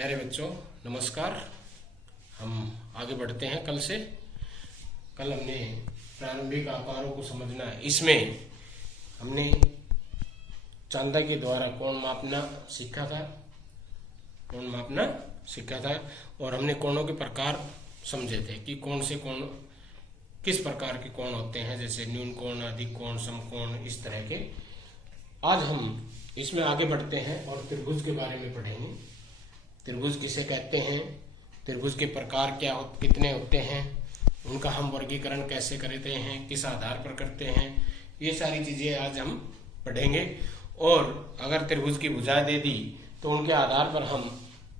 प्यारे बच्चों नमस्कार। हम आगे बढ़ते हैं। कल हमने प्रारंभिक आकारों को समझना है। इसमें हमने चांदा के द्वारा कोण मापना सीखा था और हमने कोणों के प्रकार समझे थे कि कौन से कोण किस प्रकार के कोण होते हैं, जैसे न्यून कोण, अधिक कोण, समकोण, इस तरह के। आज हम इसमें आगे बढ़ते हैं और त्रिभुज के बारे में पढ़ेंगे। त्रिभुज किसे कहते हैं, त्रिभुज के प्रकार कितने होते हैं, उनका हम वर्गीकरण कैसे करते हैं, किस आधार पर करते हैं, ये सारी चीजें आज हम पढ़ेंगे। और अगर त्रिभुज की भुजाएं दे दी तो उनके आधार पर हम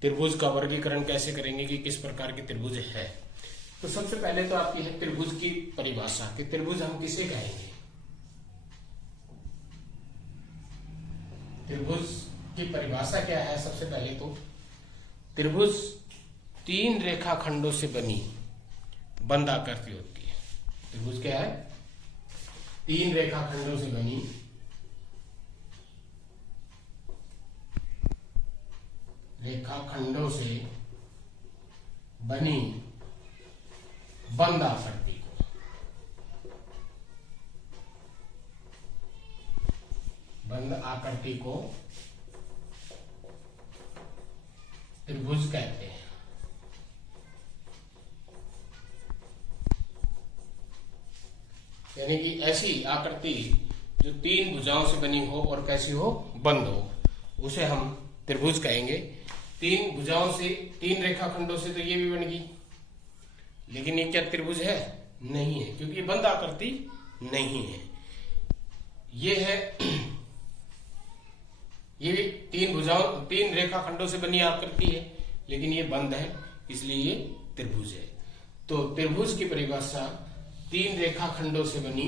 त्रिभुज का वर्गीकरण कैसे करेंगे कि किस प्रकार की त्रिभुज है। तो सबसे पहले तो आपकी है त्रिभुज की परिभाषा कि त्रिभुज हम किसे कहेंगे। त्रिभुज की परिभाषा क्या है? सबसे पहले तो त्रिभुज तीन रेखाखंडों से बनी बंद आकृति होती है। त्रिभुज क्या है? तीन रेखाखंडों से बनी बंद आकृति को त्रिभुज कहते हैं। यानी कि ऐसी आकृति जो तीन भुजाओं से बनी हो और कैसी हो? बंद हो, उसे हम त्रिभुज कहेंगे। तीन भुजाओं से, तीन रेखाखंडों से तो ये भी बन गई, लेकिन ये क्या त्रिभुज है? नहीं है, क्योंकि ये बंद आकृति नहीं है। ये है, ये भी तीन रेखाखंडों से बनी आकृति है, लेकिन ये बंद है, इसलिए ये त्रिभुज है। तो त्रिभुज की परिभाषा तीन रेखाखंडों से बनी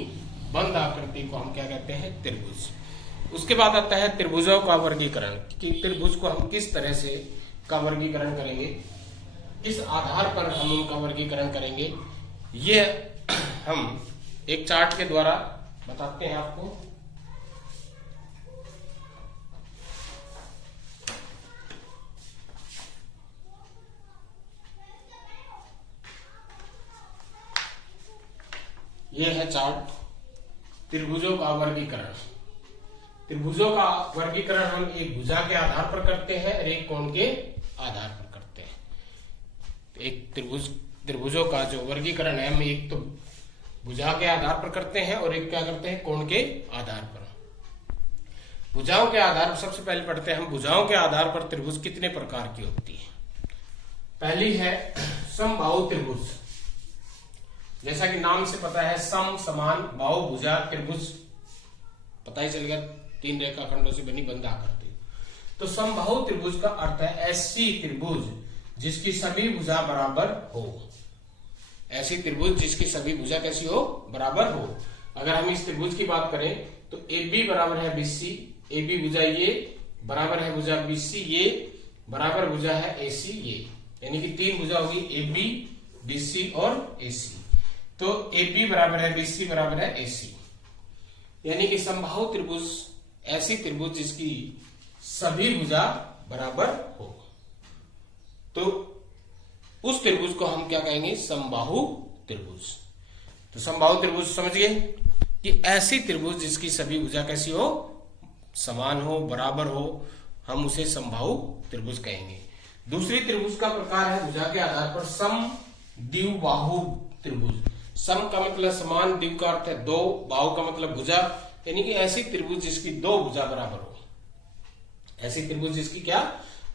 बंद आकृति को हम क्या कहते हैं? त्रिभुज। उसके बाद आता है त्रिभुजों का वर्गीकरण कि त्रिभुज को हम किस तरह से का वर्गीकरण करेंगे, किस आधार पर हम उनका वर्गीकरण करेंगे। ये हम एक चार्ट के द्वारा बताते हैं आपको। यह है चार्ट त्रिभुजों का वर्गीकरण। त्रिभुजों का वर्गीकरण हम एक भुजा के आधार पर करते हैं और एक कोण के आधार पर करते हैं। एक त्रिभुजों का जो वर्गीकरण है हम एक तो भुजा के आधार पर करते हैं और एक क्या करते हैं? कोण के आधार पर। भुजाओं के आधार पर सबसे पहले पढ़ते हैं हम भुजाओं के आधार पर त्रिभुज कितने प्रकार की होती है। पहली है समबाहु त्रिभुज। जैसा कि नाम से पता है, सम समान, बाहु भुजा, त्रिभुज पता ही चल गया, तीन रेखाखंडों से बनी बंद आकृति। तो समबाहु त्रिभुज का अर्थ है ऐसी त्रिभुज जिसकी सभी भुजा बराबर हो। ऐसी त्रिभुज जिसकी सभी भुजा कैसी हो? बराबर हो। अगर हम इस त्रिभुज की बात करें तो AB बराबर है BC, AB भुजा ये बराबर है भुजा BC ये बराबर भुजा है AC ये, यानी कि तीन भुजा होगी AB, BC और AC। तो AB बराबर है BC बराबर है AC, यानी कि समबाहु त्रिभुज ऐसी त्रिभुज जिसकी सभी भुजा बराबर हो। तो उस त्रिभुज को हम क्या कहेंगे? समबाहु त्रिभुज। तो समबाहु त्रिभुज समझ गए कि ऐसी त्रिभुज जिसकी सभी भुजा कैसी हो? समान हो, बराबर हो, हम उसे समबाहु त्रिभुज कहेंगे। दूसरी त्रिभुज का प्रकार है भुजा के आधार पर समद्विबाहु त्रिभुज। सम का मतलब समान, द्वि का अर्थ है दो, बाहु का मतलब भुजा, यानी कि ऐसी त्रिभुज जिसकी दो भुजा बराबर हो। ऐसी त्रिभुज जिसकी क्या?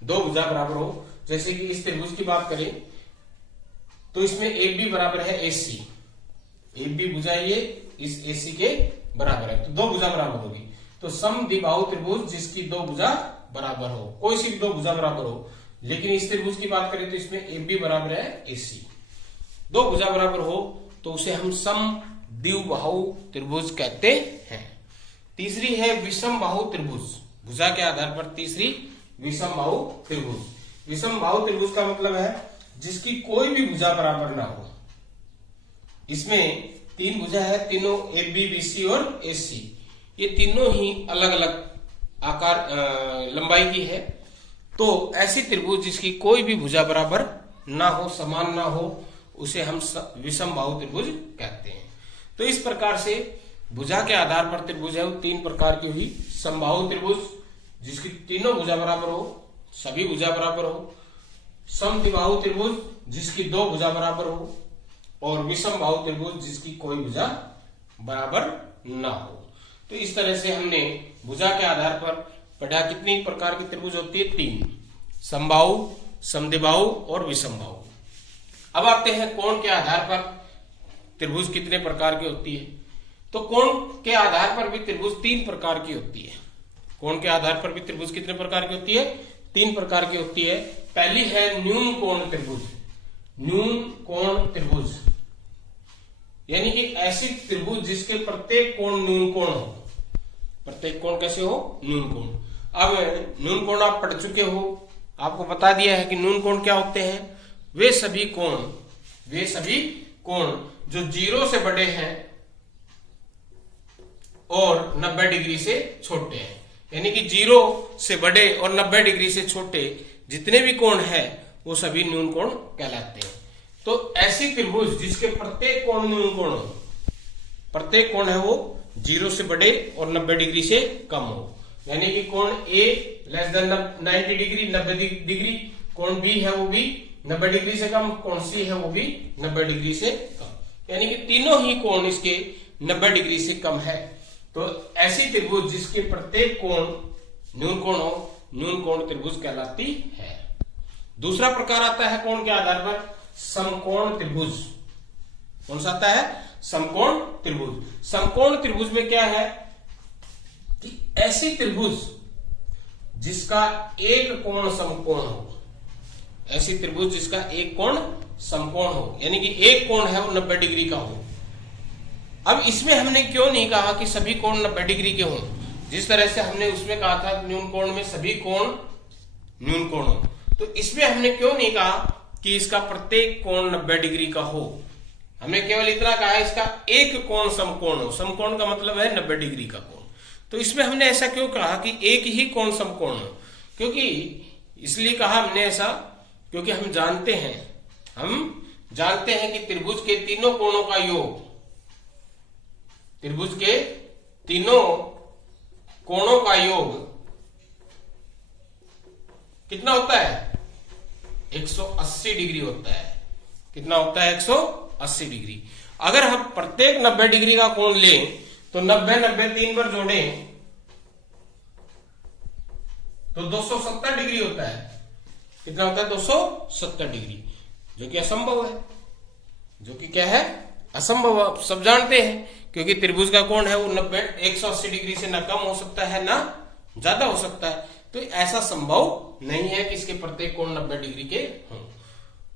दो भुजा बराबर हो। जैसे कि इस त्रिभुज की बात करें तो इसमें AB बराबर है AC, AB भुजा ये इस AC के बराबर है, तो दो भुजा बराबर होगी। तो समद्विबाहु त्रिभुज जिसकी दो भुजा बराबर हो, कोई सी दो भुजा बराबर हो। लेकिन इस त्रिभुज की बात करें तो इसमें AB बराबर है AC, दो भुजा बराबर हो, तो उसे हम समद्विबाहु त्रिभुज कहते हैं। तीसरी है विषमबाहु त्रिभुज। भुजा के आधार पर तीसरी विषमबाहु त्रिभुज। विषमबाहु त्रिभुज का मतलब है जिसकी कोई भी भुजा बराबर ना हो। इसमें तीन भुजा है, तीनों AB, BC और AC, ये तीनों ही अलग अलग आकार लंबाई की है। तो ऐसी त्रिभुज जिसकी कोई भी भुजा बराबर ना हो, समान ना हो, उसे हम विषमबाहु त्रिभुज कहते हैं। तो इस प्रकार से भुजा के आधार पर त्रिभुज है वो तीन प्रकार की हुई। समबाहु त्रिभुज जिसकी तीनों भुजा बराबर हो, सभी भुजा बराबर हो। समद्विबाहु त्रिभुज जिसकी दो भुजा बराबर हो, और विषमबाहु त्रिभुज जिसकी कोई भुजा बराबर ना हो। तो इस तरह से हमने भुजा के आधार पर पढ़ा कितनी प्रकार की त्रिभुज होती है, तीन, समबाहु, समद्विबाहु और विषमबाहु। अब आते हैं कोण के आधार पर त्रिभुज कितने प्रकार की होती है। तो कोण के आधार पर भी त्रिभुज तीन प्रकार की होती है। कोण के आधार पर भी त्रिभुज कितने प्रकार की होती है, तीन प्रकार की होती है। पहली है न्यून कोण त्रिभुज। न्यून कोण त्रिभुज यानी कि ऐसी त्रिभुज जिसके प्रत्येक कोण न्यून कोण हो। प्रत्येक कोण कैसे हो, न्यून कोण। अब न्यून कोण आप पढ़ चुके हो, आपको बता दिया है कि न्यून कोण क्या होते हैं। वे सभी कोण जो 0 से बड़े हैं और 90 डिग्री से छोटे हैं। यानी कि 0 से बड़े और 90 डिग्री से छोटे जितने भी कोण हैं वो सभी न्यून कोण कहलाते हैं। तो ऐसी त्रिभुज जिसके प्रत्येक कोण न्यून कोण हो, प्रत्येक कोण है वो 0 से बड़े और 90 डिग्री से कम हो। यानी कि कोण A less than 90 degree, 90 degree, कोण B है वो भी 90 डिग्री से कम, कोण C है वो भी 90 डिग्री से कम। यानी कि तीनों ही कोण इसके 90 डिग्री से कम है। तो ऐसी त्रिभुज जिसके प्रत्येक कोण न्यून कोण हो, न्यून कोण त्रिभुज कहलाती है। दूसरा प्रकार आता है कोण के आधार पर समकोण त्रिभुज। कौन सा आता है, समकोण त्रिभुज। समकोण त्रिभुज में क्या है कि ऐसी त्रिभुज जिसका एक कोण समकोण हो। ऐसी त्रिभुज जिसका एक कोण समकोण हो, यानी कि एक कोण है वो 90 डिग्री का हो। अब इसमें हमने क्यों नहीं कहा कि सभी कोण 90 डिग्री के हों। जिस तरह से हमने उसमें कहा था न्यून कोण में सभी कोण न्यून कोण हो, तो इसमें हमने क्यों नहीं कहा कि इसका प्रत्येक कोण 90 डिग्री का हो। हमने केवल इतना कहा है इसका एक कोण समकोण हो। समकोण का मतलब है 90 डिग्री का कोण। तो इसमें हमने ऐसा क्यों कहा कि एक ही कोण समकोण हो, क्योंकि इसलिए कहा हमने ऐसा क्योंकि हम जानते हैं कि त्रिभुज के तीनों कोणों का योग, त्रिभुज के तीनों कोणों का योग कितना होता है, 180 डिग्री होता है। कितना होता है, 180 डिग्री। अगर हम प्रत्येक 90 डिग्री का कोण लें तो 90 3 बार जोड़ें तो 270 डिग्री होता है। कितना होता है, 270 डिग्री, जो कि असंभव है। जो कि क्या है, असंभव। आप सब जानते हैं क्योंकि त्रिभुज का कोण है वो 180 डिग्री से ना कम हो सकता है ना ज्यादा हो सकता है। तो ऐसा संभव नहीं है कि इसके प्रत्येक कोण 90 डिग्री के हों।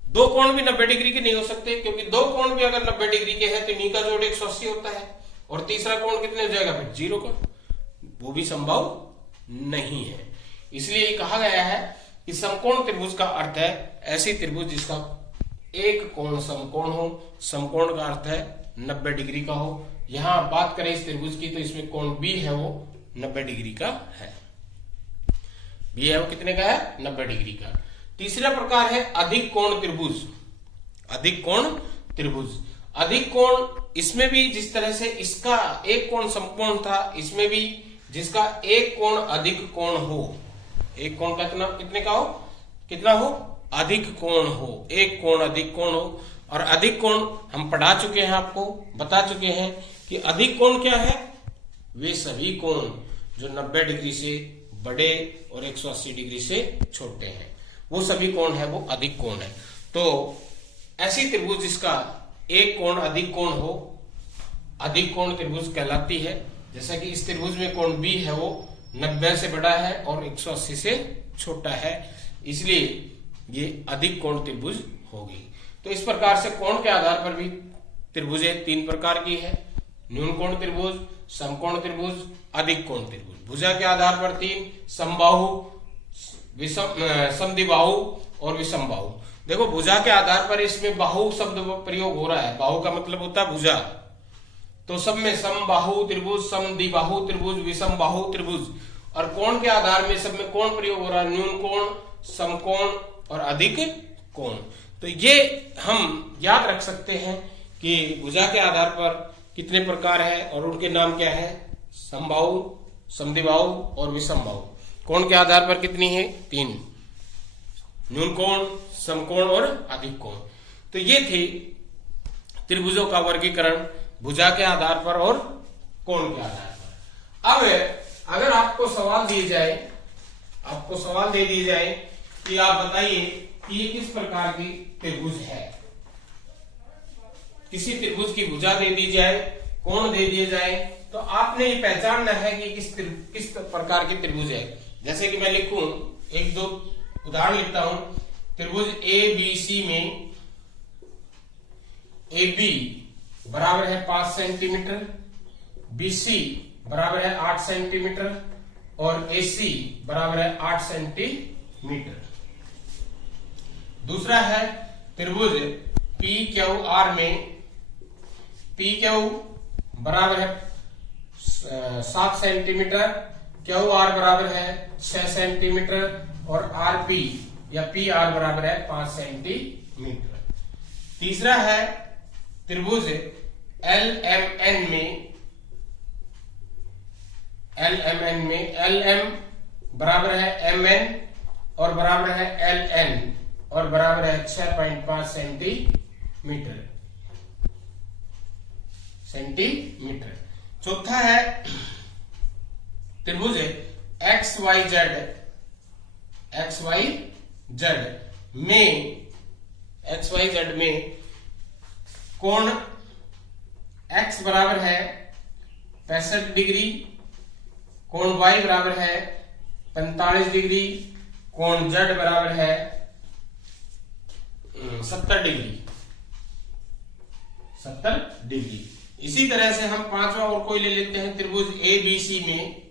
दो कोण भी 90 डिग्री के नहीं हो सकते, क्योंकि दो कोण भी अगर 90 डिग्री के हैं तो इन्हीं का जोड़ 180 होता है, और तीसरा कोण कितने हो जाएगा फिर 0 का, वो भी संभव नहीं है। इसलिए कहा गया है कि समकोण त्रिभुज का अर्थ है ऐसी त्रिभुज जिसका एक कोण समकोण हो। समकोण का अर्थ है 90 डिग्री का हो। यहां बात करें इस त्रिभुज की तो इसमें कोण B है वो 90 डिग्री का है। B है वो कितने का है, 90 डिग्री का। तीसरा प्रकार है अधिक कोण त्रिभुज। अधिक कोण त्रिभुज, अधिक कोण, इसमें भी जिस तरह से इसका एक कोण समकोण था, इसमें भी जिसका एक कोण अधिक कोण हो। एक कोण का कितने का हो, कितना हो, अधिक कोण हो। एक कोण अधिक कोण हो। और अधिक कोण हम पढ़ा चुके हैं, आपको बता चुके हैं कि अधिक कोण क्या है, वे सभी कोण जो 90 डिग्री से बड़े और 180 डिग्री से छोटे हैं, वो सभी कोण है वो अधिक कोण है। तो ऐसी त्रिभुज जिसका एक कोण अधिक कोण हो, अधिक कोण त्रिभुज कहलाती है। जैसा कि इस त्रिभुज में कोण B है वो 90 से बड़ा है और 180 से छोटा है, इसलिए ये अधिक कोण त्रिभुज होगी। तो इस प्रकार से कोण के आधार पर भी त्रिभुजें तीन प्रकार की है, न्यून कोण त्रिभुज, समकोण त्रिभुज, अधिक कोण त्रिभुज। भुजा के आधार पर तीन, समबाहु, समद्विबाहु और विषमबाहु। देखो भुजा के आधार पर इसमें बाहु शब्द प्रयोग हो रहा है। बाहु का मतलब होता है भुजा। तो सब में समबाहु त्रिभुज, समद्विबाहु त्रिभुज, विषमबाहु त्रिभुज। और कोण के आधार में सब में कोण प्रयोग हो रहा है, न्यून कोण, समकोण और अधिक कोण। तो ये हम याद रख सकते हैं कि भुजा के आधार पर कितने प्रकार है और उनके नाम क्या है, समबाहु, समद्विबाहु और विषमबाहु। कोण के आधार पर कितनी है, 3, न्यून कोण, समकोण और अधिक कोण। तो ये थे त्रिभुजों का वर्गीकरण भुजा के आधार पर और कोण के आधार पर। अब अगर आपको सवाल दे दिए जाए कि आप बताइए कि ये किस प्रकार की त्रिभुज है, किसी त्रिभुज की भुजा दे दी जाए, कोण दे दिए जाए, तो आपने ये पहचानना है कि किस प्रकार की त्रिभुज है। जैसे कि मैं लिखूं, एक दो उदाहरण लिखता हूं। त्रिभुज ए बी सी में ए बी बराबर है 5 सेंटीमीटर, बी सी बराबर है 8 सेंटीमीटर और ए सी बराबर है 8 सेंटीमीटर। दूसरा है त्रिभुज पी क्यू आर में पी क्यू बराबर है 7 सेंटीमीटर, क्यू आर बराबर है 6 सेंटीमीटर और आर पी या पी आर बराबर है 5 सेंटीमीटर। तीसरा है त्रिभुज एल एम एन में एल एम बराबर है एम एन और बराबर है एल एन और बराबर है 6.5 सेंटीमीटर। चौथा है त्रिभुज एक्स वाई जेड में कोण x बराबर है 65 डिग्री, कोण y बराबर है 45 डिग्री, कोण z बराबर है 70 डिग्री। इसी तरह से हम पांचवा और कोई ले लेते हैं। त्रिभुज ए बी सी में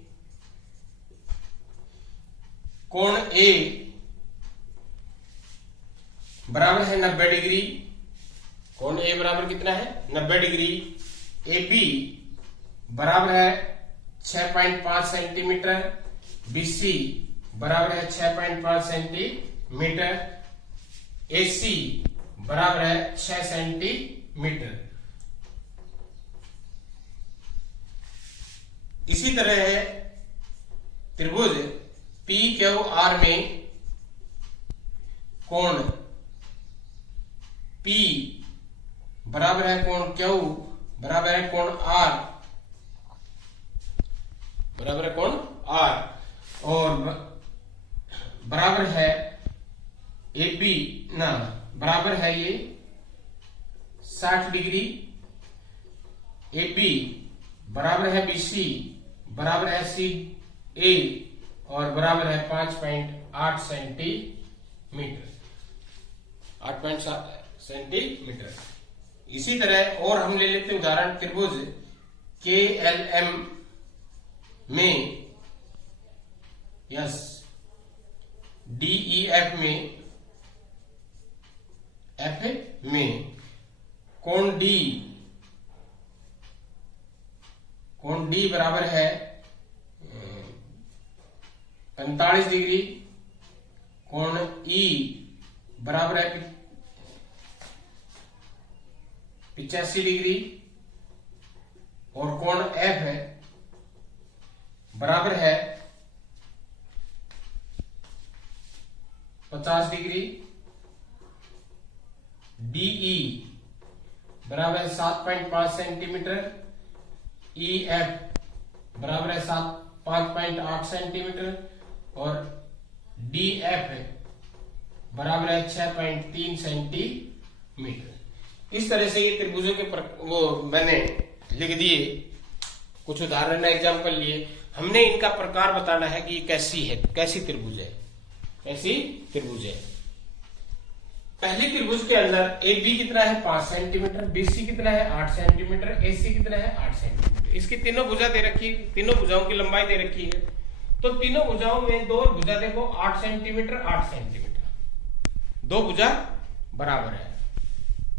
कोण A बराबर है 90 डिग्री, कोण A बराबर कितना है 90 डिग्री। ए बी बराबर है 6.5 सेंटीमीटर, बी सी बराबर है 6.5 सेंटीमीटर, ए सी बराबर है 6 सेंटीमीटर। इसी तरह है त्रिभुज पी क्यू आर में कोण P बराबर है कोण Q बराबर है कोण R और बराबर है AB ना बराबर है ये 60 डिग्री। AB बराबर है BC बराबर है CA और बराबर है 5.8 सेंटीमीटर, 8.7 सेंटीमीटर। इसी तरह और हम ले लेते हैं उदाहरण त्रिभुज KLM में DEF में कोण D बराबर है 45 डिग्री, कोण E बराबर है 85 डिग्री और कोण F है बराबर है 50 डिग्री। DE बराबर है 7.5 सेंटीमीटर, EF बराबर है 5.8 सेंटीमीटर और DF बराबर है 6.3 सेंटीमीटर। इस तरह से ये त्रिभुजों के वो मैंने लिख दिए, कुछ उदाहरण एग्जाम्पल लिए। हमने इनका प्रकार बताना है कि कैसी त्रिभुज है। पहली त्रिभुज के अंदर ए बी कितना है 5 सेंटीमीटर, बी सी कितना है 8 सेंटीमीटर, ए सी कितना है 8 सेंटीमीटर। इसकी तीनों भुजा दे रखी है, तीनों भुजाओं की लंबाई दे रखी है। तो तीनों भुजाओं में दो भुजा देखो 8 सेंटीमीटर 8 सेंटीमीटर, दो भुजा बराबर है,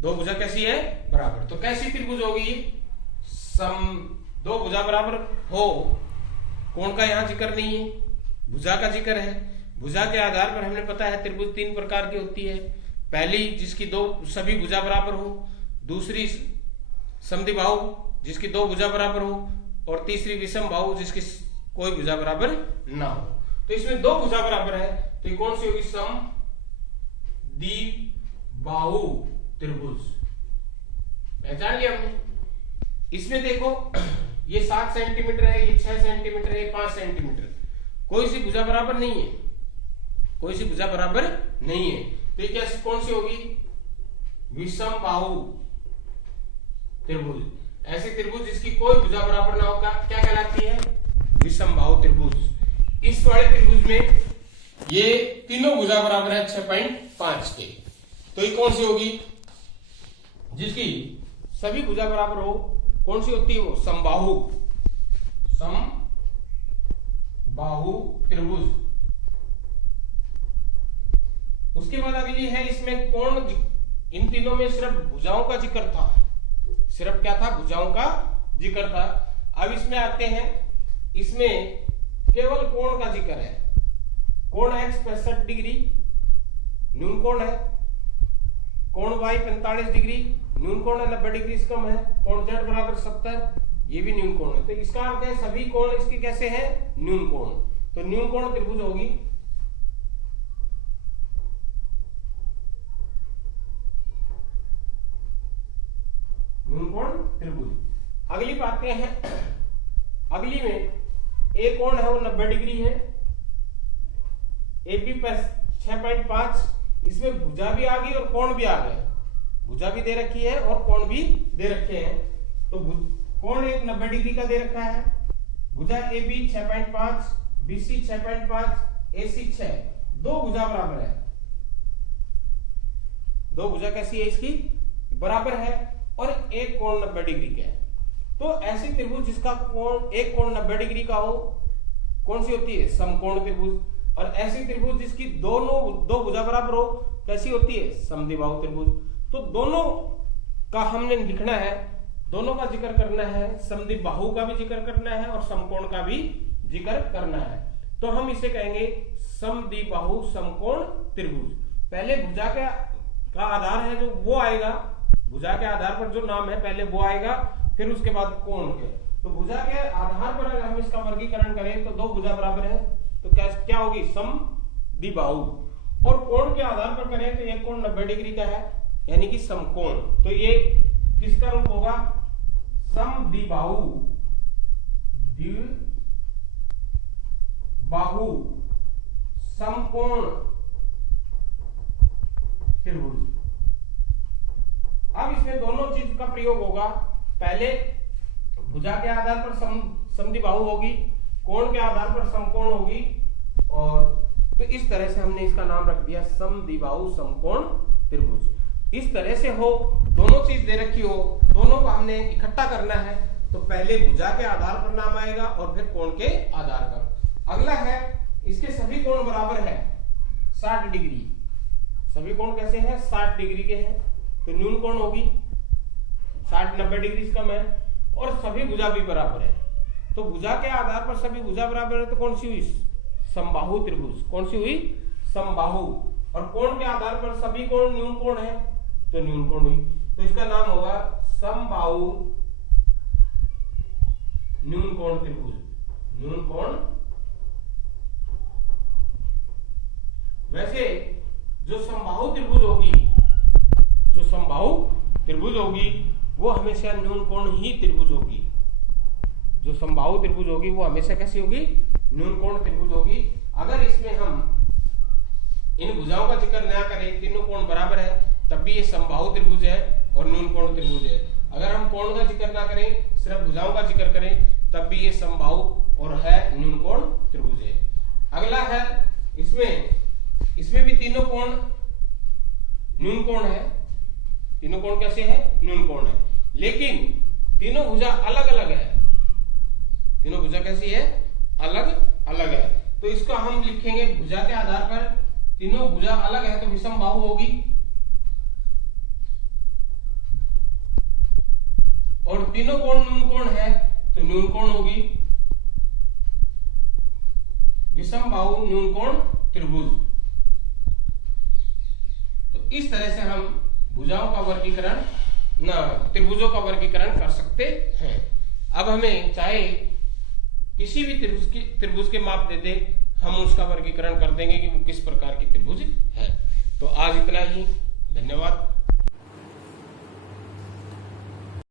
दो भुजा कैसी है बराबर। तो कैसी त्रिभुज होगी, दो भुजा बराबर हो। कोण का यहां जिक्र नहीं है, भुजा का जिक्र है। भुजा के आधार पर हमने पता है त्रिभुज तीन प्रकार की होती है। पहली जिसकी दो सभी भुजा बराबर हो, दूसरी समद्विबाहु जिसकी दो भुजा बराबर हो, और तीसरी विषम बाहु जिसकी कोई भुजा बराबर ना हो। तो इसमें दो भुजा बराबर है, तो ये कौन सी होगी? समद्विबाहु त्रिभुज। पहचान लिया हमने। इसमें देखो ये 7 सेंटीमीटर है, ये 6 सेंटीमीटर है, 5 सेंटीमीटर, कोई सी भुजा बराबर नहीं है, कोई सी भुजा बराबर नहीं है। तो ये क्या कौन सी होगी? विषम बाहु त्रिभुज। ऐसी त्रिभुज जिसकी कोई भुजा बराबर ना हो क्या कहलाती है? विषम बाहु त्रिभुज। इस वाले त्रिभुज में ये तीनों भुजा बराबर है 6.5 के, तो ये कौन सी होगी? जिसकी सभी भुजा बराबर हो, कौन सी होती है वो? समबाहु, समबाहु त्रिभुज। उसके बाद अगली है, इसमें कोण, इन तीनों में सिर्फ भुजाओं का जिक्र था, सिर्फ क्या था? भुजाओं का जिक्र था। अब इसमें आते हैं, इसमें केवल कोण का जिक्र है। कोण x 65 डिग्री न्यून कोण है, कोण y 45 डिग्री न्यून कोण है, 90 डिग्री से कम है, कोण z बराबर 70 ये भी न्यून कोण है। तो इसका अर्थ है सभी कोण इसके कैसे हैं? न्यून कोण। तो न्यून कोण त्रिभुज होगी। न्यून कोण त्रिभुज। अगली बात हैं, अगली में एक कोण है वो 90 डिग्री है, AB 6.5, इसमें भुजा भी आ गई और कोण भी आ गया। भुजा भी दे रखी है और कोण भी दे रखे हैं। तो कोण एक 90 डिग्री का दे रखा है, भुजा AB 6.5, BC 6.5, AC 6, दो भुजा बराबर है। दो भुजा कैसी है? इसकी बराबर है, और एक कोण 90 डिग्री का है। तो ऐसी त्रिभुज जिसका कोण, एक कोण 90 डिग्री का हो, कौन सी होती है? समकोण त्रिभुज। और ऐसी त्रिभुज जिसकी दो भुजा बराबर हो, कैसी होती है? समद्विबाहु त्रिभुज। तो दोनों का हमने लिखना है, दोनों का जिक्र करना है, समद्विबाहु का भी जिक्र करना है और समकोण का भी जिक्र करना है। तो हम इसे कहेंगे समद्विबाहु समकोण त्रिभुज। पहले भुजा का आधार है जो वो आएगा, भुजा के आधार पर जो नाम है पहले वो आएगा, फिर उसके बाद कोण के। तो भुजा के आधार पर अगर हम इसका वर्गीकरण करें तो दो भुजा बराबर है, तो क्या होगी? समद्विबाहु। और कोण के आधार पर करें तो एक कोण 90 डिग्री का है, यानी कि समकोण। तो ये किसका रूप होगा? समद्विबाहु, द्विबाहु समकोण त्रिभुज। अब इसमें दोनों चीज का प्रयोग होगा। पहले भुजा के आधार पर समद्विबाहु होगी, कोण के आधार पर समकोण होगी, और तो इस तरह से हमने इसका नाम रख दिया समद्विबाहु समकोण त्रिभुज। इस तरह से हो, दोनों चीज दे रखी हो, दोनों को हमने इकट्ठा करना है। तो पहले भुजा के आधार पर नाम आएगा और फिर कोण के आधार पर। अगला है, इसके सभी कोण बराबर है 60 डिग्री। सभी कोण कैसे हैं? 60 डिग्री के हैं, तो न्यून कोण होगी 60, 90 डिग्री से कम है, और सभी भुजा भी बराबर है। तो भुजा के आधार पर सभी भुजा बराबर है, तो कौन सी हुई? समबाहु त्रिभुज। कौन सी हुई? समबाहु। और कोण के आधार पर सभी कोण न्यून कोण है, तो न्यून कोण हुई। तो इसका नाम होगा समबाहु न्यून कोण त्रिभुज। न्यून कोण। वैसे जो समबाहु त्रिभुज होगी, जो समबाहु त्रिभुज होगी वो हमेशा न्यून कोण ही त्रिभुज होगी। जो समबाहु त्रिभुज होगी वो हमेशा कैसी होगी? न्यून कोण त्रिभुज होगी। अगर इसमें हम इन भुजाओं का जिक्र ना करें, तीनों कोण बराबर है, तब भी ये समबाहु त्रिभुज है और न्यून कोण त्रिभुज है। अगर हम कोण का जिक्र ना करें, सिर्फ भुजाओं का जिक्र करें, तब भी ये समबाहु और है न्यून कोण त्रिभुज है। अगला है, इसमें भी तीनों कोण न्यून कोण है। तीनों कोण कैसे हैं? न्यून कोण है, लेकिन तीनों भुजा अलग अलग है। तीनों भुजा कैसी है? अलग अलग है। तो इसका हम लिखेंगे भुजा के आधार पर, तीनों भुजा अलग है तो विषम बाहु होगी, और तीनों कोण न्यून कोण है तो न्यून कोण होगी। विषम बाहु न्यून कोण त्रिभुज। तो इस तरह से हम भुजाओं का वर्गीकरण त्रिभुजों का वर्गीकरण कर सकते हैं। अब हमें चाहे किसी भी त्रिभुज के माप दे दे, हम उसका वर्गीकरण कर देंगे कि वो किस प्रकार की त्रिभुज है। तो आज इतना ही, धन्यवाद।